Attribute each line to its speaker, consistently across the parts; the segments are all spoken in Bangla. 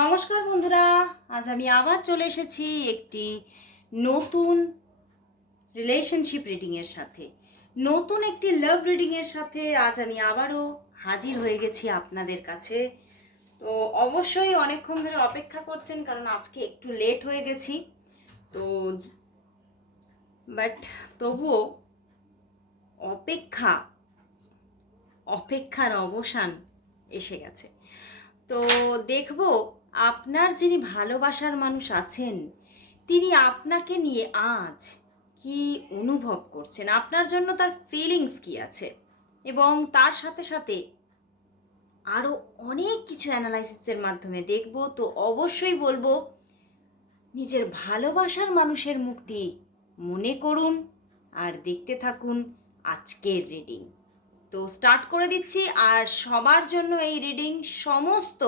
Speaker 1: নমস্কার বন্ধুরা, আজ আমি আবার চলে এসেছি একটি নতুন রিলেশনশিপ রিডিংয়ের সাথে। নতুন একটি লাভ রিডিংয়ের সাথে আজ আমি আবারও হাজির হয়ে গেছি আপনাদের কাছে। তো অবশ্যই অনেকক্ষণ ধরে অপেক্ষা করছেন, কারণ আজকে একটু লেট হয়ে গেছি। তো বাট তবুও অপেক্ষা, অপেক্ষার অবসান এসে গেছে। তো দেখব আপনার যিনি ভালোবাসার মানুষ আছেন, তিনি আপনাকে নিয়ে আজ কি অনুভব করছেন? আপনার জন্য তার ফিলিংস কি আছে? এবং তার সাথে সাথে আরও অনেক কিছু অ্যানালাইসিসের মাধ্যমে দেখব। তো অবশ্যই বলব, নিজের ভালোবাসার মানুষের মুখটি মনে করুন আর দেখতে থাকুন আজকের রিডিং তো স্টার্ট করে দিচ্ছি। আর সবার জন্য এই রিডিং সমস্ত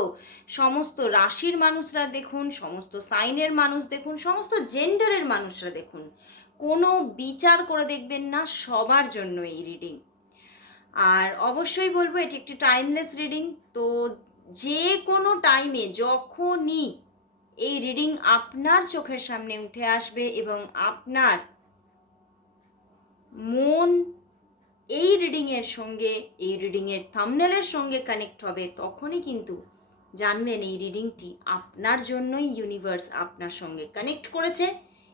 Speaker 1: সমস্ত রাশির মানুষরা দেখুন, সমস্ত সাইনের মানুষ দেখুন, সমস্ত জেন্ডারের মানুষরা দেখুন। কোনো বিচার করে দেখবেন না, সবার জন্য এই রিডিং আর অবশ্যই বলব, এটি একটি টাইমলেস রিডিং তো যে কোনো টাইমে যখনই এই রিডিং আপনার চোখের সামনে উঠে আসবে এবং আপনার মন এই রিডিংয়ের সঙ্গে, এই রিডিংয়ের থামনেলের সঙ্গে কানেক্ট হবে, তখনই কিন্তু জানবেন এই রিডিংটি আপনার জন্যই ইউনিভার্স আপনার সঙ্গে কানেক্ট করেছে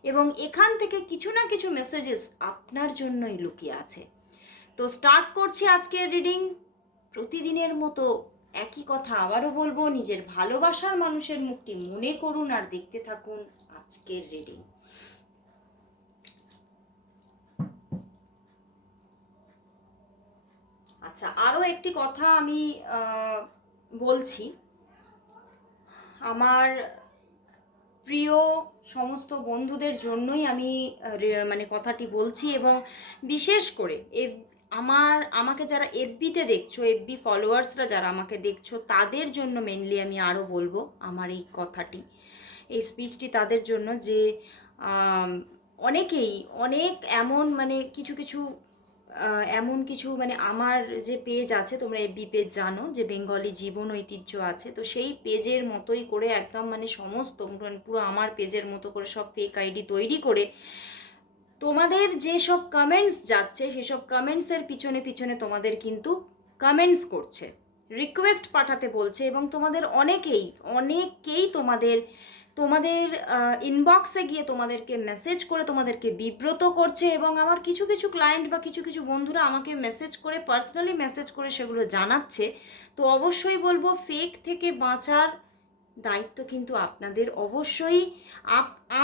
Speaker 1: এবং এখান থেকে কিছু না কিছু মেসেজেস আপনার জন্যই লুকিয়ে আছে। তো স্টার্ট করছি আজকের রিডিং প্রতিদিনের মতো একই কথা আবারও বলব, নিজের ভালোবাসার মানুষের মুখটি মনে করুন আর দেখতে থাকুন আজকের রিডিং আচ্ছা আরও একটি কথা আমি বলছি। আমার প্রিয় সমস্ত বন্ধুদের জন্যই আমি মানে কথাটি বলছি এবং বিশেষ করে এফ, আমার, আমাকে যারা এফবিতে দেখছ এফবি ফলোয়ার্সরা যারা আমাকে দেখছ, তাদের জন্য মেনলি আমি আরও বলব আমার এই কথাটি, এই স্পিচটি তাদের জন্য যে অনেকেই অনেক এমন মানে কিছু কিছু এমন কিছু মানে আমার যে পেজ আছে, তোমরা এফবি পেজ জানো, যে বেঙ্গলি জীবন ঐতিহ্য আছে, তো সেই পেজের মতোই করে একদম মানে সমস্ত মানে পুরো আমার পেজের মতো করে সব ফেক আইডি তৈরি করে তোমাদের যেসব কমেন্টস যাচ্ছে, সেসব কমেন্টসের পিছনে পিছনে তোমাদের কিন্তু কমেন্টস করছে। রিকোয়েস্ট পাঠাতে বলছে এবং তোমাদের অনেকেই অনেকেই তোমাদের তোমাদের ইনবক্সে গিয়ে তোমাদেরকে মেসেজ করে তোমাদেরকে বিব্রত করছে এবং আমার কিছু কিছু ক্লায়েন্ট বা কিছু কিছু বন্ধুরা আমাকে মেসেজ করে পার্সোনালি মেসেজ করে সেগুলো জানাচ্ছে। তো অবশ্যই বলব ফেক থেকে বাঁচার দায়িত্ব কিন্তু আপনাদের অবশ্যই।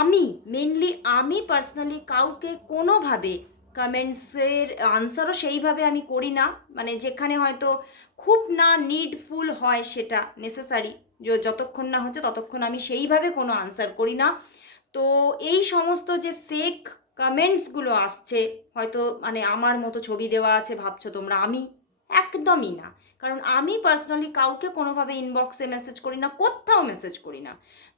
Speaker 1: আমি মেনলি আমি পার্সোনালি কাউকে কোনোভাবে কমেন্টসের আনসারও সেইভাবে আমি করি না। মানে যেখানে হয়তো খুব না নিডফুল হয় সেটা নেসেসারি যতক্ষণ না হচ্ছে ততক্ষণ আমি সেইভাবে কোনো আনসার করি না। তো এই সমস্ত যে ফেক কমেন্টসগুলো আসছে, হয়তো মানে আমার মতো ছবি দেওয়া আছে, ভাবছ তোমরা, আমি একদমই না। কারণ আমি পার্সোনালি কাউকে কোনোভাবে ইনবক্সে মেসেজ করি না, কোথাও মেসেজ করি না।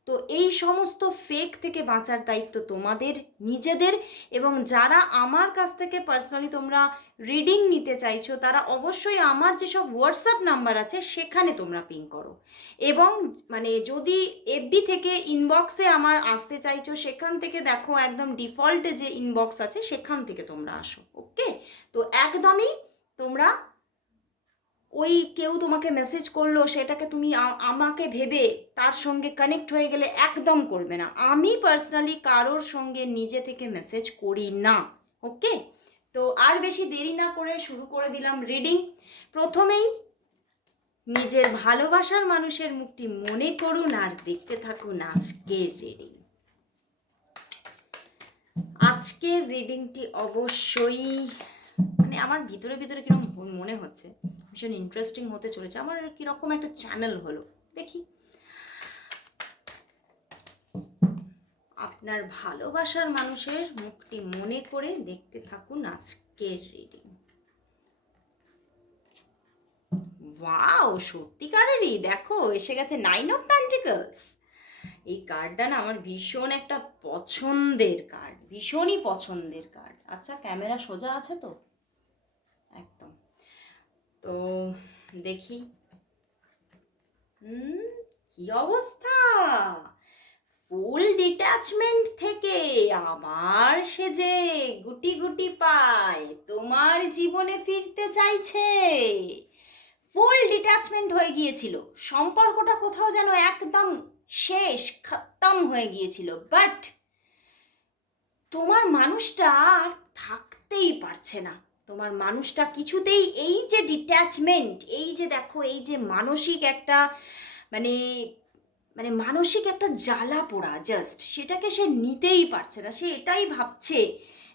Speaker 1: তো এই সমস্ত ফেক থেকে বাঁচার দায়িত্ব তোমাদের, নিজেদের এবং যারা আমার কাছ থেকে পার্সোনালি তোমরা রিডিং নিতে চাইছো, তারা অবশ্যই আমার যেসব হোয়াটসঅ্যাপ নাম্বার আছে সেখানে তোমরা পিং করো। এবং মানে যদি এফবি থেকে ইনবক্সে আমার আসতে চাইছো, সেখান থেকে দেখো একদম ডিফল্টে যে ইনবক্স আছে, সেখান থেকে তোমরা আসো ওকে তো একদমই তোমরা ওই কেউ তোমাকে মেসেজ করল, সেটাকে তুমি আমাকে ভেবে তার সঙ্গে কানেক্ট হয়ে গেলে একদম করবে না। আমি পার্সোনালি কারোর সঙ্গে নিজে থেকে মেসেজ করি না ওকে তো আর বেশি দেরি না করে শুরু করে দিলাম রিডিং প্রথমেই নিজের ভালোবাসার মানুষের মুখটি মনে করুন আর দেখতে থাকুন আজকের রিডিং আজকের রিডিংটি অবশ্যই মানে আমার ভিতরে ভিতরে কীরকম মনে হচ্ছে। ভীষণ ইন্টারেস্টিং হতে চলেছে। আমার কীরকম একটা চ্যানেল হলো, দেখি। আপনার ভালোবাসার মানুষের মুখটি মনে করে দেখতে থাকুন আজকের রিডিং ওয়াও সত্যিকারেরই দেখো, এসে গেছে নাইন অফ প্যান্টিকলস এই কার্ডটা না আমার ভীষণ একটা পছন্দের কার্ড ভীষণই পছন্দের কার্ড আচ্ছা ক্যামেরা সোজা আছে তো? তো দেখি। হুম, কি অবস্থা? ফুল ডিট্যাচমেন্ট থেকে আবার সে যে গুটি গুটি পায়, তোমার জীবনে ফিরতে চাইছে। ফুল ডিট্যাচমেন্ট হয়ে গিয়েছিল। সম্পর্কটা কোথাও যেন একদম শেষ, খতম হয়ে গিয়েছিল। বাট তোমার মানুষটা আর থাকতেই পারছে না। তোমার মানুষটা কিছুতেই এই যে ডিট্যাচমেন্ট এই যে দেখো, এই যে মানসিক একটা মানে মানে মানসিক একটা জ্বালা পোড়া জাস্ট সেটাকে সে নিতেই পারছে না। সে এটাই ভাবছে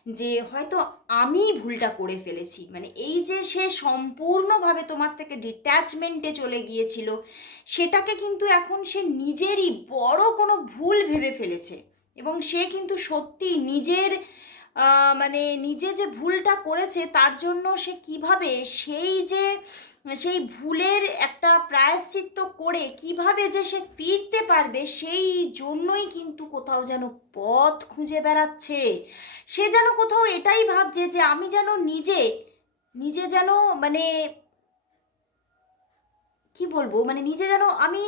Speaker 1: যে হয়তো আমি ভুলটা করে ফেলেছি। মানে এই যে সে সম্পূর্ণভাবে তোমার থেকে ডিট্যাচমেন্টে চলে গিয়েছিল, সেটাকে কিন্তু এখন সে নিজেরই বড় কোনো ভুল ভেবে ফেলেছে। এবং সে কিন্তু সত্যি নিজের মানে নিজে যে ভুলটা করেছে, তার জন্য সে কীভাবে সেই যে, সেই ভুলের একটা প্রায়শ্চিত্ত করে কীভাবে যে সে ফিরতে পারবে, সেই জন্যই কিন্তু কোথাও যেন পথ খুঁজে বেড়াচ্ছে। সে যেন কোথাও এটাই ভাবছে যে, আমি যেন নিজে নিজে যেন মানে কি বলব? মানে নিজে যেন আমি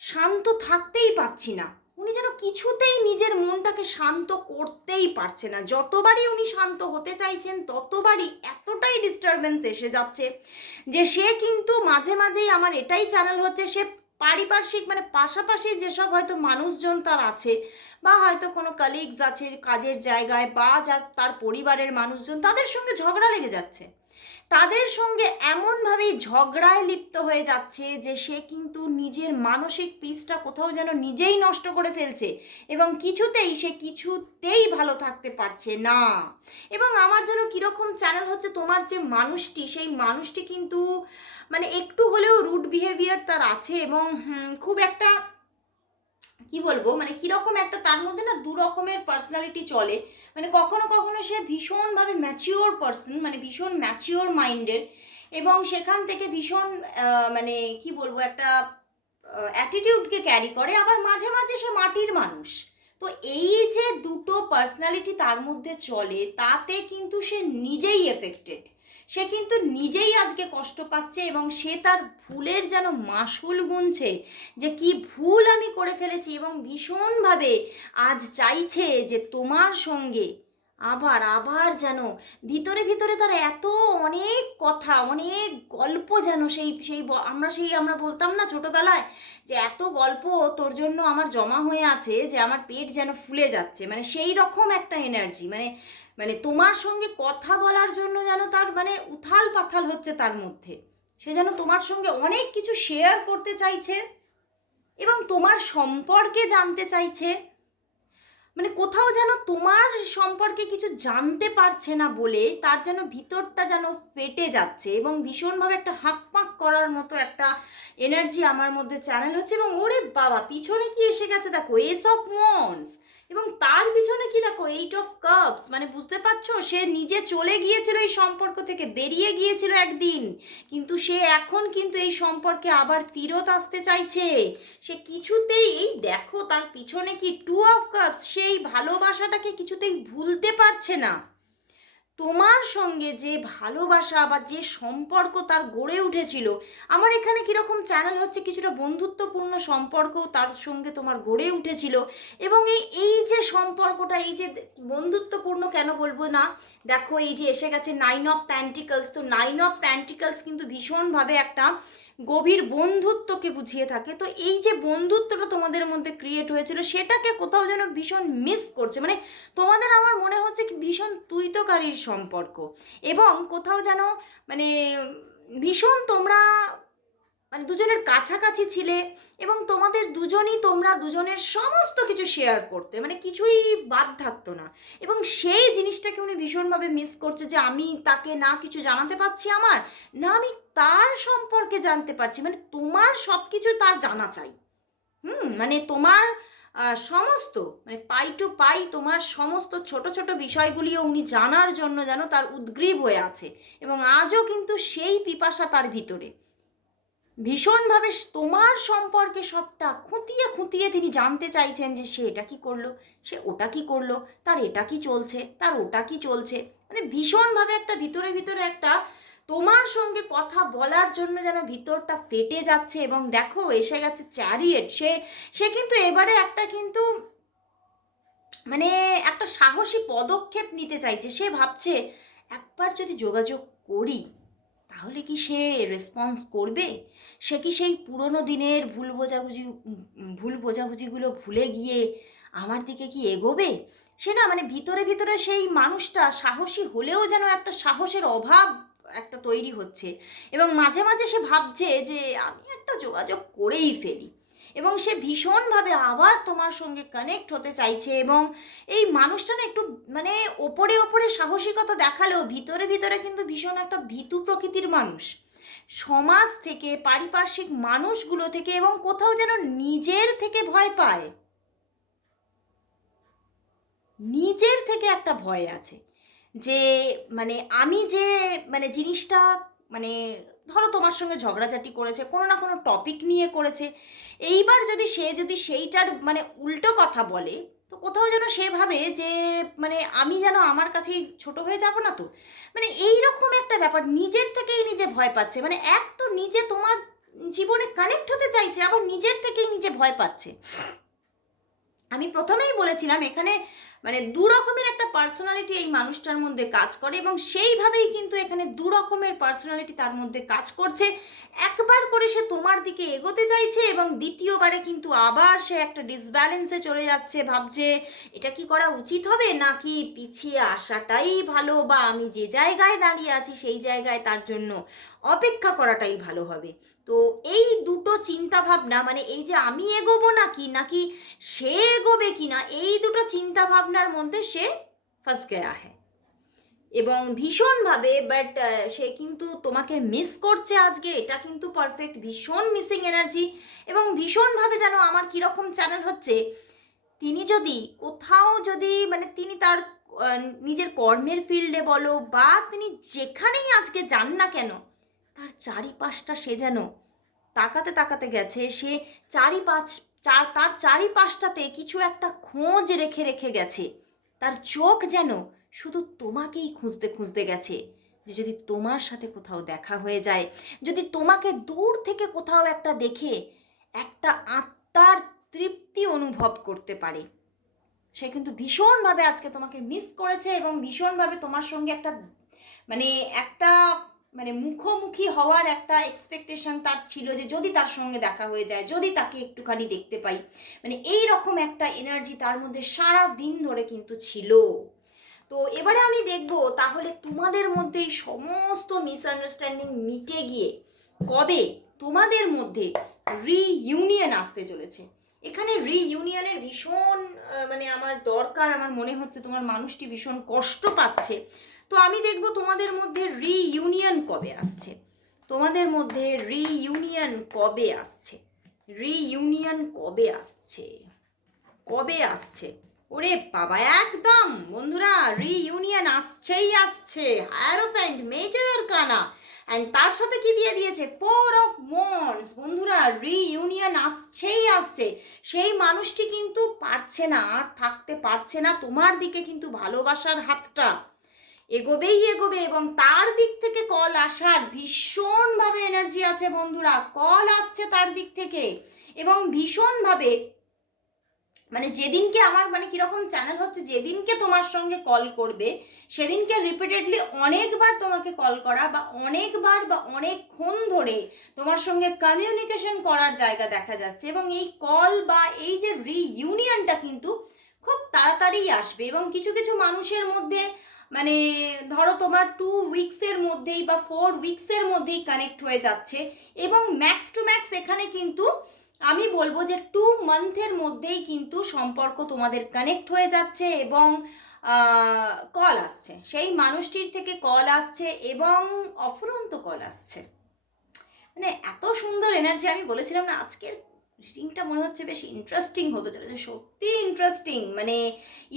Speaker 1: শান্ত থাকতেই পাচ্ছি না। উনি যেন কিছুতেই নিজের মনটাকে শান্ত করতেই পারছে না। যতবারই উনি শান্ত হতে চাইছেন, ততবারই এতটাই ডিস্টারবেন্স এসে যাচ্ছে যে সে কিন্তু মাঝে মাঝেই আমার এটাই চ্যানেল হচ্ছে, সে পারিপার্শ্বিক মানে পাশাপাশি যেসব হয়তো মানুষজন তার আছে বা হয়তো কোনো কালিগস আছে কাজের জায়গায় বা যার, তার পরিবারের মানুষজন, তাদের সঙ্গে ঝগড়া লেগে যাচ্ছে। তাদের সঙ্গে এমনভাবেই ঝগড়ায় লিপ্ত হয়ে যাচ্ছে যে সে কিন্তু নিজের মানসিক পিসটা কোথাও যেন নিজেই নষ্ট করে ফেলছে এবং কিছুতেই সে কিছুতেই ভালো থাকতে পারছে না। এবং আমার যেন কীরকম চ্যানেল হচ্ছে, তোমার যে মানুষটি, সেই মানুষটি কিন্তু মানে একটু হলেও রুট বিহেভিয়ার তার আছে এবং খুব একটা কি বলব? মানে কীরকম একটা, তার মধ্যে না দু রকমের পার্সোনালিটি চলে। মানে কখনো কখনো সে ভীষণভাবে ম্যাচিওর পার্সন মানে ভীষণ ম্যাচিওর মাইন্ডের এবং সেখান থেকে ভীষণ মানে কি বলব, একটা অ্যাটিটিউডকে ক্যারি করে। আবার মাঝে মাঝে সে মাটির মানুষ। তো এই যে দুটো পার্সোনালিটি তার মধ্যে চলে, তাতে কিন্তু সে নিজেই এফেক্টেড সে কিন্তু নিজেই আজকে কষ্ট পাচ্ছে এবং সে তার ভুলের যেন মাসুল গুনছে যে কি ভুল আমি করে ফেলেছি এবং ভীষণভাবে আজ চাইছে যে তোমার সঙ্গে আবার আবার যেন ভিতরে ভিতরে তার এত অনেক কথা, অনেক গল্প যেন সেই সেই আমরা সেই, আমরা বলতাম না ছোটবেলায় যে এত গল্প তোর জন্য আমার জমা হয়ে আছে যে আমার পেট যেন ফুলে যাচ্ছে। মানে সেই রকম একটা এনার্জি মানে মানে তোমার সঙ্গে কথা বলার জন্য যেন তার মানে উথাল পাথাল হচ্ছে তার মধ্যে। সে যেন তোমার সঙ্গে অনেক কিছু শেয়ার করতে চাইছে এবং তোমার সম্পর্কে জানতে চাইছে। মানে কোথাও যেন তোমার সম্পর্কে কিছু জানতে পারছে না বলে তার যেন ভিতরটা যেন ফেটে যাচ্ছে এবং ভীষণভাবে একটা হাঁকপাঁক করার মতো একটা এনার্জি আমার মধ্যে চ্যানেল হচ্ছে এবং ওরে বাবা, পিছনে কি এসে গেছে দেখো এস অফ মন্স এবং তার এইট অফ কাপস মানে বুঝতে পারছ? সে নিজে চলে গিয়েছিল এই সম্পর্ক থেকে, বেরিয়ে গিয়েছিল একদিন। কিন্তু সে এখন কিন্তু এই সম্পর্কে আবার ফিরত আসতে চাইছে। সে কিছুতেই এই দেখো তার পিছনে কি টু অফ কাপস সেই ভালোবাসাটাকে কিছুতেই ভুলতে পারছে না। তোমার সঙ্গে যে ভালোবাসা বা যে সম্পর্ক তার গড়ে উঠেছিল, আমার এখানে কীরকম চ্যানেল হচ্ছে, কিছুটা বন্ধুত্বপূর্ণ সম্পর্ক তার সঙ্গে তোমার গড়ে উঠেছিল এবং এই এই যে সম্পর্কটা, এই যে বন্ধুত্বপূর্ণ কেন বলব না? দেখো এই যে এসে গেছে নাইন অফ প্যান্টিকলস তো নাইন অফ প্যান্টিকলস কিন্তু ভীষণভাবে একটা গভীর বন্ধুত্বকে বুঝিয়ে থাকে। তো এই যে বন্ধুত্বটা তোমাদের মধ্যে ক্রিয়েট হয়েছিল, সেটাকে কোথাও যেন ভীষণ মিস করছে। মানে তোমাদের আমার মনে হচ্ছে কি ভীষণ তুইতকারীর সম্পর্ক এবং কোথাও যেন মানে ভীষণ তোমরা মানে দুজনের কাছাকাছি ছিলে এবং তোমাদের দুজনই তোমরা দুজনের সমস্ত কিছু শেয়ার করতে। মানে কিছুই বাদ থাকতো না। এবং সেই জিনিসটাকে উনি ভীষণভাবে মিস করছে যে আমি তাকে না কিছু জানাতে পারছি আমার, না আমি তার সম্পর্কে জানতে পারছি। মানে তোমার সব কিছু তার জানা চাই। হুম মানে তোমার সমস্ত মানে পাই টু পাই তোমার সমস্ত ছোট ছোট বিষয়গুলিও উনি জানার জন্য যেন তার উদ্গ্রীব হয়ে আছে। এবং আজও কিন্তু সেই পিপাসা তার ভিতরে। ভীষণভাবে তোমার সম্পর্কে সবটা খুঁতিয়ে খুঁতিয়ে তিনি জানতে চাইছেন যে সে এটা কি করল, সে ওটা কি করল, তার এটা কি চলছে, তার ওটা কি চলছে। মানে ভীষণভাবে একটা ভিতরে ভিতরে একটা তোমার সঙ্গে কথা বলার জন্য যেন ভিতরটা ফেটে যাচ্ছে এবং দেখো এসে গেছে চ্যারিয়েট সে সে কিন্তু এবারে একটা কিন্তু মানে একটা সাহসী পদক্ষেপ নিতে চাইছে। সে ভাবছে, একবার যদি যোগাযোগ করি তাহলে কি সে রেসপন্স করবে? সে কি সেই পুরনো দিনের ভুল বোঝাবুঝি ভুল বোঝাবুঝিগুলো ভুলে গিয়ে আমার দিকে কি এগোবে? সে না মানে ভিতরে ভিতরে সেই মানুষটা সাহসী হলেও যেন একটা সাহসের অভাব একটা তৈরি হচ্ছে। এবং মাঝে মাঝে সে ভাবছে যে আমি একটা যোগাযোগ করেই ফেলি। এবং সে ভীষণভাবে আবার তোমার সঙ্গে কানেক্ট হতে চাইছে এবং এই মানুষটা না একটু মানে ওপরে ওপরে সাহসিকতা দেখালেও ভিতরে ভিতরে কিন্তু ভীষণ একটা ভীতু প্রকৃতির মানুষ। সমাজ থেকে, পারিপার্শ্বিক মানুষগুলো থেকে এবং কোথাও যেন নিজের থেকে ভয় পায়। নিজের থেকে একটা ভয় আছে। যে মানে আমি যে মানে জিনিসটা মানে ধরো তোমার সঙ্গে ঝগড়াঝাটি করেছে, কোনো না কোনো টপিক নিয়ে করেছে, এইবার যদি সে যদি সেইটার মানে উল্টো কথা বলে, তো কোথাও যেন সে ভাবে যে মানে আমি যেন আমার কাছেই ছোট হয়ে যাব না তো? মানে এই রকম একটা ব্যাপার নিজের থেকেই নিজে ভয় পাচ্ছে মানে এক তো নিজে তোমার জীবনে কানেক্ট হতে চাইছে, আবার নিজের থেকেই নিজে ভয় পাচ্ছে। আমি প্রথমেই বলেছিলাম, এখানে মানে দু রকমের একটা পার্সোনালিটি এই মানুষটার মধ্যে কাজ করে এবং সেইভাবেই কিন্তু এখানে দু রকমের পার্সোনালিটি তার মধ্যে কাজ করছে। একবার করে সে তোমার দিকে এগোতে চাইছে এবং দ্বিতীয়বারে কিন্তু আবার সে একটা ডিসব্যালেন্সে চলে যাচ্ছে, ভাবছে এটা কি করা উচিত হবে নাকি পিছিয়ে আসাটাই ভালো বা আমি যে জায়গায় দাঁড়িয়ে আছি সেই জায়গায় তার জন্য অপেক্ষা করাটাই ভালো হবে। তো এই দুটো চিন্তা ভাবনা মানে এই যে আমি এগোবো নাকি নাকি সে এগোবে কিনা, এই দুটো চিন্তা ভাবনার মধ্যে সে ফাঁস গয়া হ্যাঁ এবং ভীষণভাবে বাট সে কিন্তু তোমাকে মিস করছে আজকে। এটা কিন্তু পারফেক্ট ভীষণ মিসিং এনার্জি এবং ভীষণভাবে যেন আমার কীরকম চ্যানেল হচ্ছে, তিনি যদি কোথাও যদি মানে তিনি তার নিজের কর্মের ফিল্ডে বলো বা তিনি যেখানেই আজকে যান না কেন, তার চারিপাশটা সে যেন তাকাতে তাকাতে গেছে। সে চারিপাশ চার, তার চারিপাশটাতে কিছু একটা খোঁজ রেখে রেখে গেছে। তার চোখ যেন শুধু তোমাকেই খুঁজতে খুঁজতে গেছে যে যদি তোমার সাথে কোথাও দেখা হয়ে যায়, যদি তোমাকে দূর থেকে কোথাও একটা দেখে একটা আত্মার তৃপ্তি অনুভব করতে পারে। সে কিন্তু ভীষণভাবে আজকে তোমাকে মিস করেছে এবং ভীষণভাবে তোমার সঙ্গে একটা মানে একটা মানে মুখোমুখি হওয়ার একটা এক্সপেকটেশন তার ছিল যে যদি তার সঙ্গে দেখা হয়ে যায়, যদি তাকে একটুখানি দেখতে পাই। মানে এই রকম একটা এনার্জি তার মধ্যে সারা দিন ধরে কিন্তু ছিল। তো এবারে আমি দেখব তাহলে তোমাদের মধ্যে এই সমস্ত মিসআন্ডারস্ট্যান্ডিং মিটে গিয়ে কবে তোমাদের মধ্যে রিইউনিয়ন আসতে চলেছে? এখানে রিইউনিয়নের ভীষণ মানে আমার দরকার, আমার মনে হচ্ছে তোমার মানুষটি ভীষণ কষ্ট পাচ্ছে। তো আমি দেখব তোমাদের মধ্যে রিইউনিয়ন কবে আসছে। তোমাদের মধ্যে রিইউনিয়ন কবে আসছে? রিইউনিয়ন কবে আসছে? কবে আসছে? ওরে বাবা, একদম! বন্ধুরা রিইউনিয়ন আসছেই আসছে। হায়ারোফ্যান্ট মেজর কানা অ্যান্ড তার সাথে কি দিয়ে দিয়েছে? ফোর অফ ওয়ান্স বন্ধুরা রিইউনিয়ন আসছেই আসছে। সেই মানুষটি কিন্তু পারছে না, আর থাকতে পারছে না। তোমার দিকে কিন্তু ভালোবাসার হাতটা। এগোবেই এগোবে এবং তার দিক থেকে কল আসার ভীষণভাবে এনার্জি আছে বন্ধুরা। কল আসছে তার দিক থেকে এবং ভীষণভাবে মানে যেদিনকে আমার মানে কীরকম চ্যানেল হচ্ছে, যেদিনকে তোমার সঙ্গে কল করবে, সেদিনকে রিপিটেডলি অনেকবার তোমাকে কল করা বা অনেকবার বা অনেকক্ষণ ধরে তোমার সঙ্গে কমিউনিকেশন করার জায়গা দেখা যাচ্ছে এবং এই কল বা এই যে রিইউনিয়নটা কিন্তু খুব তাড়াতাড়ি আসবে এবং কিছু কিছু মানুষের মধ্যে মানে ধরো তোমার টু উইকসের মধ্যেই বা ফোর উইকসের মধ্যেই কানেক্ট হয়ে যাচ্ছে এবং ম্যাক্স টু ম্যাক্স এখানে কিন্তু আমি বলব যে টু মান্থের মধ্যেই কিন্তু সম্পর্ক তোমাদের কানেক্ট হয়ে যাচ্ছে এবং কল আসছে। সেই মানুষটির থেকে কল আসছে এবং অফুরন্ত কল আসছে। মানে এত সুন্দর এনার্জি আমি বলেছিলাম না, আজকের রিডিংটা মনে হচ্ছে বেশ ইন্টারেস্টিং হতে চলেছে, সত্যি ইন্টারেস্টিং মানে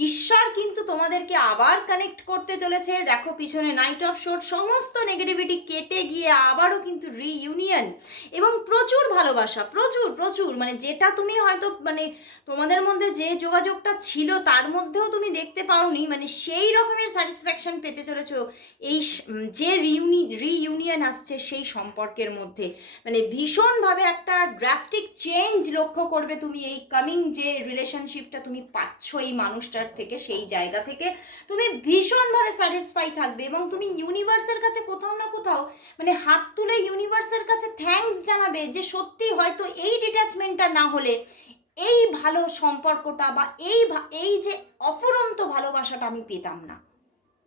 Speaker 1: ঈশ্বর কিন্তু তোমাদেরকে আবার কানেক্ট করতে চলেছে। দেখো পিছনে নাইট অফ শোট সমস্ত নেগেটিভিটি কেটে গিয়ে আবারও কিন্তু রিইউনিয়ন এবং প্রচুর ভালোবাসা, প্রচুর প্রচুর। মানে যেটা তুমি হয়তো মানে তোমাদের মধ্যে যে যোগাযোগটা ছিল তার মধ্যেও তুমি দেখতে পাওনি মানে সেই রকমের স্যাটিসফ্যাকশন পেতে চলেছ এই যে রিউনি রিইউনিয়ন আসছে সেই সম্পর্কের মধ্যে। মানে ভীষণভাবে একটা ড্রাস্টিক চেঞ্জ চেঞ্জ লক্ষ্য করবে তুমি এই কামিং যে রিলেশনশিপটা তুমি পাচ্ছ এই মানুষটার থেকে, সেই জায়গা থেকে, তুমি ভীষণভাবে স্যাটিসফাই থাকবে এবং তুমি ইউনিভার্সের কাছে কোথাও না কোথাও মানে হাত তুলে ইউনিভার্সের কাছে থ্যাঙ্কস জানাবে যে সত্যি হয়তো এই ডিট্যাচমেন্টটা না হলে এই ভালো সম্পর্কটা বা এই এই যে অফুরন্ত ভালোবাসাটা আমি পেতাম না।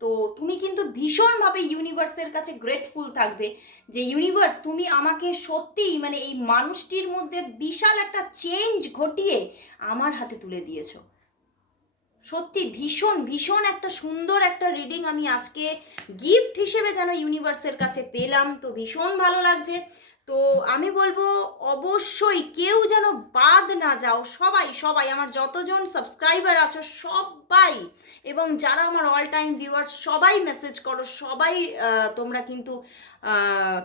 Speaker 1: তো তুমি কিন্তু ভীষণভাবে ইউনিভার্সের কাছে গ্রেটফুল থাকবে যে ইউনিভার্স তুমি আমাকে সত্যিই মানে এই মানুষটির মধ্যে বিশাল একটা চেঞ্জ ঘটিয়ে আমার হাতে তুলে দিয়েছ। সত্যি ভীষণ ভীষণ একটা সুন্দর একটা রিডিং আমি আজকে গিফট হিসেবে যেন ইউনিভার্সের কাছে পেলাম। তো ভীষণ ভালো লাগছে। তো আমি বলব, অবশ্যই কেউ যেন বাদ না যাও। সবাই সবাই, আমার যতজন সাবস্ক্রাইবার আছো সবাই, এবং যারা আমার অল টাইম ভিউয়ার সবাই মেসেজ করো, সবাই তোমরা কিন্তু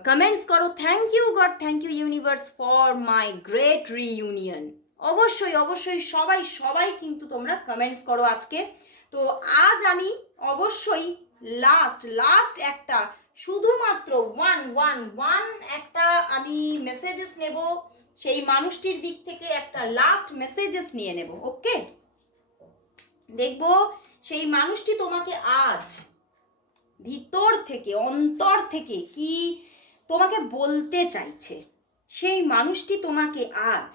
Speaker 1: কমেন্টস করো। Thank you God thank you universe for my great reunion অবশ্যই অবশ্যই সবাই সবাই কিন্তু তোমরা কমেন্টস করো আজকে। তো আজ আমি অবশ্যই লাস্ট লাস্ট একটা, শুধুমাত্র ওয়ান ওয়ান ওয়ান একটা আমি মেসেজেস নেব, সেই মানুষটির দিক থেকে একটা লাস্ট মেসেজেস নিয়ে নেব ওকে দেখব সেই মানুষটি তোমাকে আজ ভিতর থেকে, অন্তর থেকে কি তোমাকে বলতে চাইছে? সেই মানুষটি তোমাকে আজ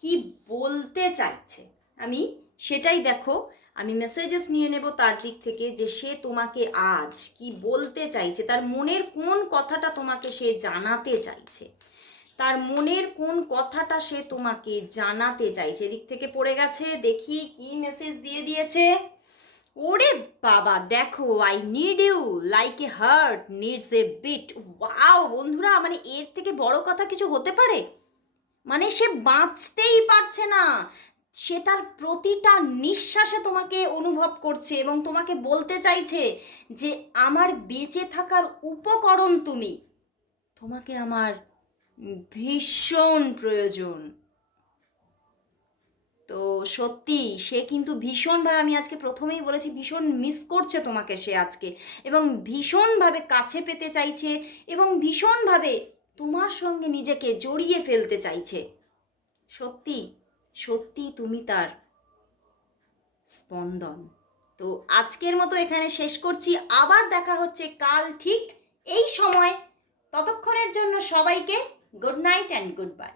Speaker 1: কি বলতে চাইছে? আমি সেটাই দেখো আমি মেসেজেস নিয়ে নেব তার দিক থেকে যে সে তোমাকে আজ কি বলতে চাইছে, তার মনের কোন কথাটা তোমাকে সে জানাতে চাইছে, তার মনের কোন কথাটা সে তোমাকে জানাতে চাইছে, এদিক থেকে পড়ে গেছে, দেখি কি মেসেজ দিয়ে দিয়েছে। ওরে বাবা, দেখো I need you like a heart needs a beat wow বন্ধুরা মানে এর থেকে বড় কথা কিছু হতে পারে? মানে সে বাঁচতেই পারছে না। সে তার প্রতিটা নিঃশ্বাসে তোমাকে অনুভব করছে এবং তোমাকে বলতে চাইছে যে, আমার বেঁচে থাকার উপকরণ তুমি। তোমাকে আমার ভীষণ প্রয়োজন। তো সত্যি, সে কিন্তু ভীষণভাবে, আমি আজকে প্রথমেই বলেছি, ভীষণ মিস করছে তোমাকে সে আজকে এবং ভীষণভাবে কাছে পেতে চাইছে এবং ভীষণভাবে তোমার সঙ্গে নিজেকে জড়িয়ে ফেলতে চাইছে। সত্যি। সত্যি তুমি তার স্পন্দন। তো আজকের মতো এখানে শেষ করছি। আবার দেখা হচ্ছে কাল ঠিক এই সময়। ততক্ষণের জন্য সবাইকে good night and good bye